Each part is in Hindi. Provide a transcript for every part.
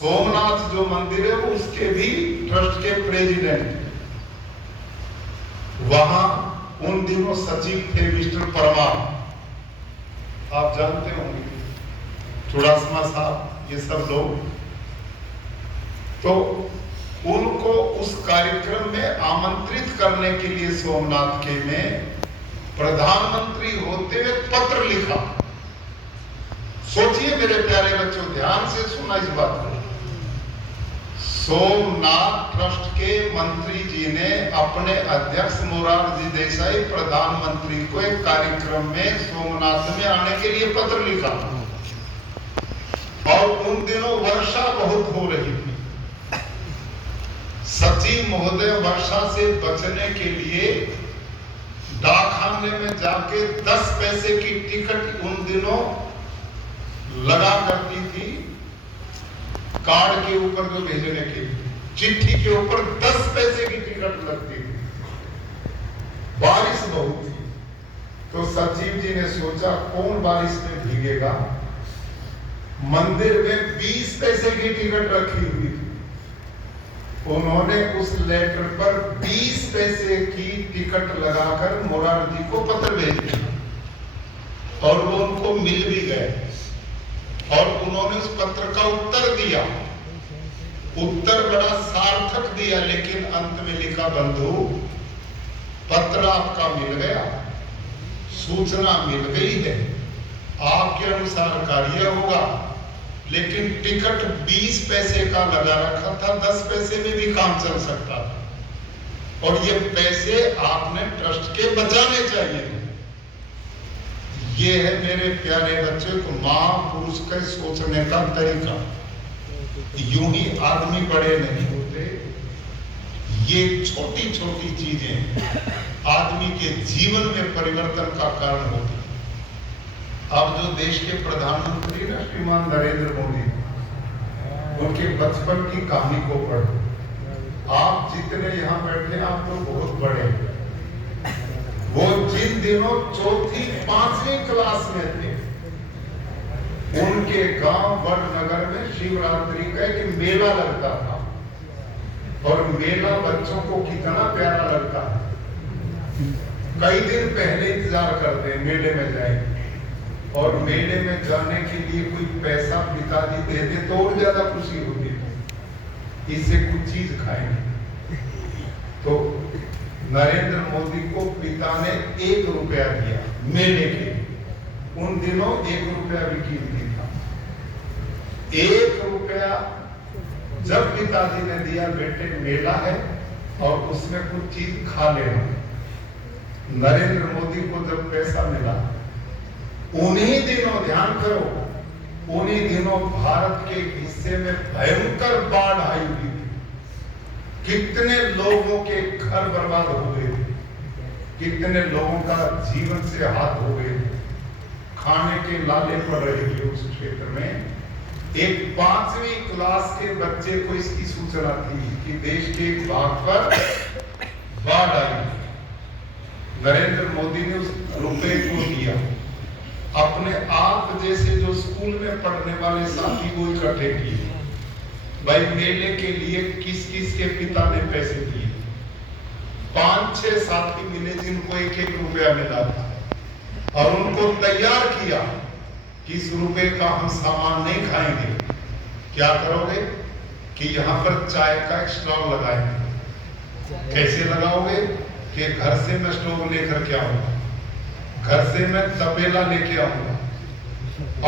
सोमनाथ जो मंदिर है वो उसके भी ट्रस्ट के प्रेसिडेंट, वहां उन दिनों सचिव थे मिस्टर परमार, आप जानते होंगे, चुड़ासमा साहब, ये सब लोग। तो उनको उस कार्यक्रम में आमंत्रित करने के लिए सोमनाथ के में प्रधानमंत्री होते हुए पत्र लिखा। सोचिए मेरे प्यारे बच्चों, ध्यान से सुना इस बात को। सोमनाथ ट्रस्ट के मंत्री जी ने अपने अध्यक्ष मोरारजी देसाई प्रधानमंत्री को एक कार्यक्रम में सोमनाथ में आने के लिए पत्र लिखा, और उन दिनों वर्षा बहुत हो रही थी। सचिव महोदय वर्षा से बचने के लिए डाकखाने में जाके 10 पैसे की टिकट उन दिनों लगा करती थी, कार्ड के ऊपर जो भेजने के चिट्ठी के ऊपर 10 पैसे की टिकट लगती थी। बारिश बहुत थी, तो सचिव जी ने सोचा कौन बारिश में भीगेगा। मंदिर में 20 पैसे की टिकट रखी हुई थी। उन्होंने उस लेटर पर 20 पैसे की टिकट लगाकर मोरारजी को पत्र भेज दिया, और वो उनको मिल भी गए, और उन्होंने उस पत्र का उत्तर दिया। उत्तर बड़ा सार्थक दिया, लेकिन अंत में लिखा, बंधु पत्र आपका मिल गया, सूचना मिल गई है, आपके अनुसार कार्य होगा, लेकिन टिकट 20 पैसे का लगा रखा था, 10 पैसे में भी काम चल सकता था, और ये पैसे आपने ट्रस्ट के बचाने चाहिए। ये है मेरे प्यारे बच्चों को महापुरुष के सोचने का तरीका। यूं ही आदमी बड़े नहीं होते, ये छोटी छोटी चीजें आदमी के जीवन में परिवर्तन का कारण होती। अब जो देश के प्रधानमंत्री ना श्रीमान नरेंद्र मोदी, उनके बचपन की कहानी को पढ़ो। आप जितने यहाँ बैठे आप लोग बहुत बड़े हैं। वो जिन दिनों 4th 5वीं क्लास में थे, उनके गांव वडनगर में शिवरात्रि का एक मेला लगता था, और मेला बच्चों को कितना प्यारा लगता है। कई दिन पहले इंतजार करते हैं मेले में जाएंगे, और मेले में जाने के लिए कोई पैसा पिताजी दे दे तो और ज्यादा खुशी होती है, इससे कुछ चीज खाएंगे। तो नरेंद्र मोदी को पिता ने 1 रुपया दिया मेले के। उन दिनों 1 रुपया भी कीमती था। 1 रुपया जब पिताजी ने दिया, बेटे मेला है और उसमें कुछ चीज खा लेना। नरेंद्र मोदी को जब पैसा मिला, उन्हीं दिनों, ध्यान करो, उन्हीं दिनों भारत के हिस्से में भयंकर बाढ़ आई हुई थी। कितने लोगों के घर बर्बाद हो गए थे, कितने लोगों का जीवन से हाथ हो गए थे, खाने के लाले पड़ रहे थे उस क्षेत्र में। एक 5वीं क्लास के बच्चे को इसकी सूचना थी कि देश के एक भाग पर बाढ़ आई। नरेंद्र मोदी ने उस रुपए को दिया, अपने आप जैसे जो स्कूल में पढ़ने वाले साथी को इकट्ठे किए। भाई मेले के लिए किस किस के पिता ने पैसे दिए? 5-6 साथी मिले जिनको 1-1 रुपया मिला था, और उनको तैयार किया कि इस रुपए का हम सामान नहीं खाएंगे। क्या करोगे कि यहाँ पर चाय का एक स्टॉल लगाएंगे। कैसे लगाओगे कि घर से मैं स्टोव लेकर के आऊंगा, घर से मैं तपेला लेके आऊंगा,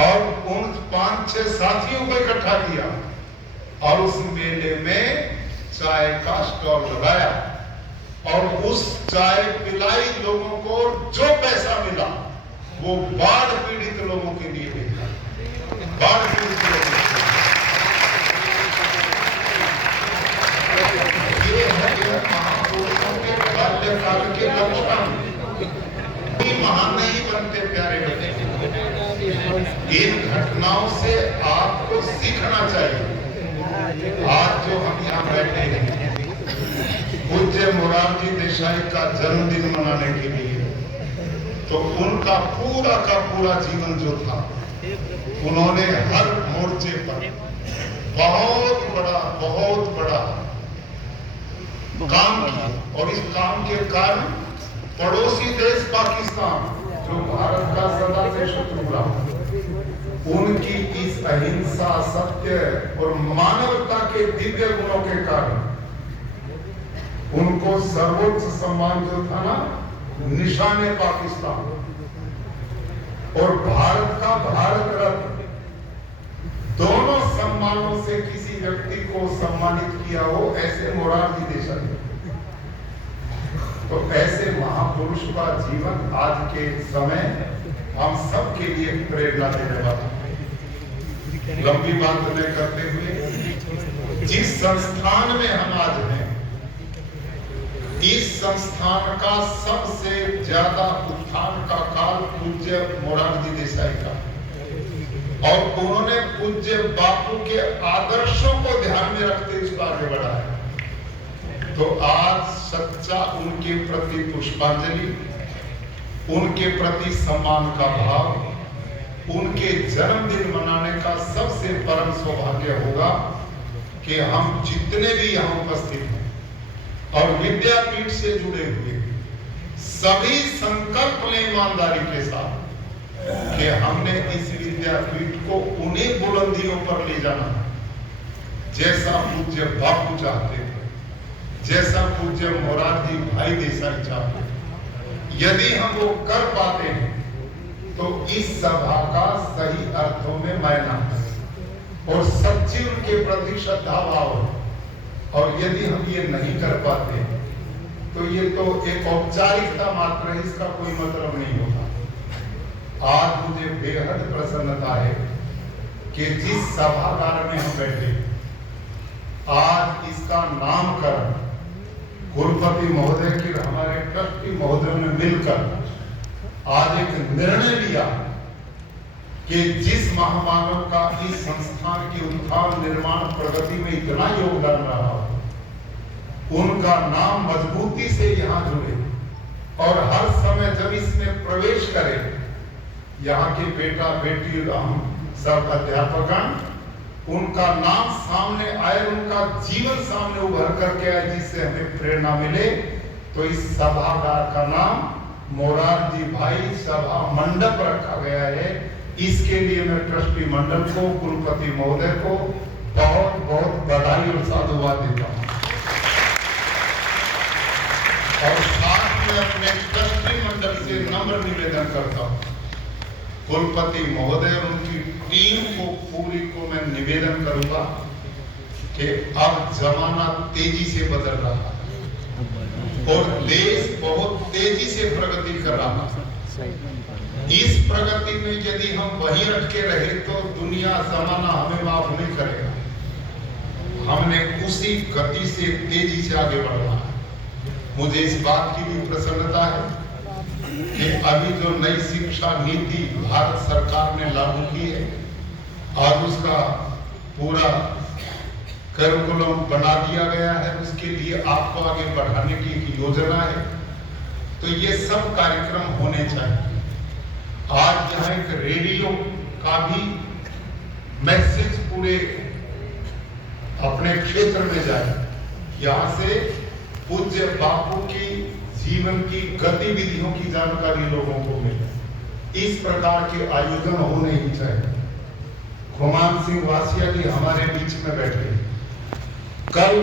और उन 5-6 साथियों को इकट्ठा किया, और उस मेले में चाय का स्टॉल लगाया, और उस चाय पिलाई लोगों को। जो पैसा मिला वो बाढ़ पीड़ित लोगों के लिए भेजा। बाढ़ पीड़ित लोगों ये है महापुरुषों के बाल्यकाल के लक्षण। महान नहीं बनते प्यारे बच्चे, इन घटनाओं से आपको सीखना चाहिए। आज जो हम यहाँ बैठे हैं, पूज्य मोरारजी देसाई का जन्मदिन मनाने के लिए, तो उनका पूरा का पूरा जीवन जो था, उन्होंने हर मोर्चे पर बहुत बड़ा काम किया, और इस काम के कारण पड़ोसी देश पाकिस्तान, जो भारत का सदा से शत्रु रहा, उनकी इस अहिंसा, सत्य और मानवता के दिव्य गुणों के कारण उनको सर्वोच्च सम्मान जो था ना, निशाने पाकिस्तान, और भारत का भारत रत्न, दोनों सम्मानों से किसी व्यक्ति को सम्मानित किया हो, ऐसे मोरारजी देसाई। तो ऐसे महापुरुष का जीवन आज के समय हम सब के लिए प्रेरणा देने वाला है। लंबी बात न करते हुए, जिस संस्थान में हम आज हैं, इस संस्थान का सबसे ज्यादा उत्थान का काल पूज्य मोरारजी देसाई का, और उन्होंने पूज्य बापू के आदर्शों को ध्यान में रखते इसको आगे बढ़ाया। तो आज सच्चा उनके प्रति पुष्पांजलि, उनके प्रति सम्मान का भाव, उनके जन्मदिन मनाने का सबसे परम सौभाग्य होगा कि हम जितने भी यहाँ उपस्थित हैं और विद्यापीठ से जुड़े हुए सभी संकल्प लें ईमानदारी के साथ कि हमने इस विद्यापीठ को उन्हीं बुलंदियों पर ले जाना जैसा पूज्य बापू चाहते थे, जैसा पूज्य मोरारजी भाई देसाई चाहते थे। यदि हम वो कर पाते हैं तो इस सभा का सही अर्थों में मायना है और सच्ची उनके प्रति श्रद्धा भाव है। और यदि हम ये नहीं कर पाते तो ये तो एक औपचारिकता मात्र है, इसका कोई मतलब नहीं होता। आज मुझे बेहद प्रसन्नता है कि जिस सभागार में हम बैठे, आज इसका नामकरण कुलपति महोदय की, हमारे ट्रस्टी महोदयों ने मिलकर आज एक निर्णय लिया कि जिस महामानव का इस संस्थान की उत्थान, निर्माण, प्रगति में इतना योगदान रहा, उनका नाम मजबूती से यहाँ जुड़े और हर समय जब इसमें प्रवेश करे, यहाँ के बेटा बेटी, हम सब अध्यापकगण, उनका नाम सामने आए, उनका जीवन सामने उभर करके आए, जिससे हमें प्रेरणा मिले। तो इस सभागार का नाम मोरारजी भाई सभा मंडप रखा गया है। इसके लिए मैं ट्रस्टी मंडल को, कुलपति महोदय को बहुत बहुत बधाई और साधुवाद देता हूँ। और साथ में अपने ट्रस्टी मंडल से नम्र निवेदन करता हूँ, कुलपति महोदय और उनकी टीम को पूरी को मैं निवेदन करूंगा कि अब जमाना तेजी से बदल रहा है और देश बहुत तेजी से प्रगति कर रहा है। इस प्रगति में यदि हम वहीं रखे रहे तो दुनिया, जमाना हमें माफ नहीं करेगा। हमने उसी गति से तेजी से आगे बढ़ना है। मुझे इस बात की भी प्रसन्नता है कि अभी जो नई शिक्षा नीति भारत सरकार ने लागू की है और उसका पूरा करिकुलम बना दिया गया है, उसके लिए आपको आगे बढ़ाने की एक योजना है। तो ये सब कार्यक्रम होने चाहिए। आज यहाँ एक रेडियो का भी मैसेज पूरे अपने क्षेत्र में जाए, यहाँ से पूज्य बापू की जीवन की गतिविधियों की जानकारी लोगों को मिले। इस प्रकार के आयोजन होने ही चाहिए। खुमान सिंह वासिया जी हमारे बीच में बैठे कल